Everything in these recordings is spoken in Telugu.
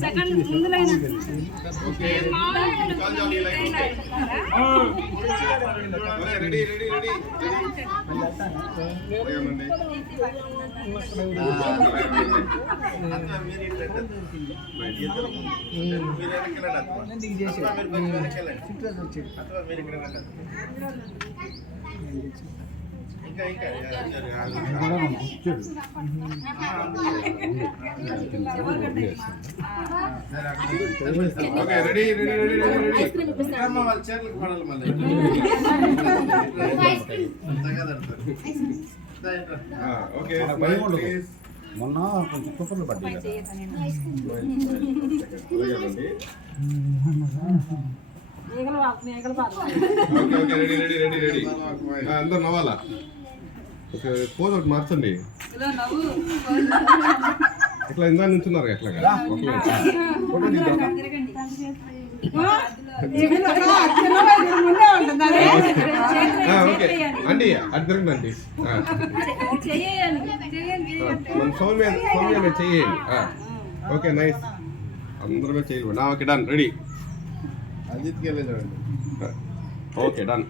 సెకండ్ ముందు లైన్ రెడీ రెడీ రెడీ ఇంకా ఇంకా okay ready ready ready ready అమ్మ వాళ్ళ చేతులకు పడాలి మళ్ళీ ఓకే ప్లీజ్ మొన్న కొంచెం కుక్కర్లు పడ్డాయి okay ready ready ready ready అందరు నవ్వాలా ఓకే పోజ్ ఒకటి మార్చండి ఇట్లా ఇందా నుంచున్నారు ఎట్లాగా ఓకే అండి అది తిరగండి సౌమ్య సౌమ్య మీరు చెయ్యండి ఓకే నైస్ అందరూ చేయాలి ఓకే డన్ రెడీ అజిత్కి వెళ్ళేదండి ఓకే డన్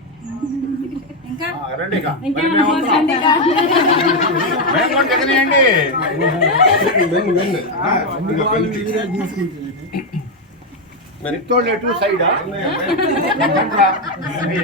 మరి సైడ్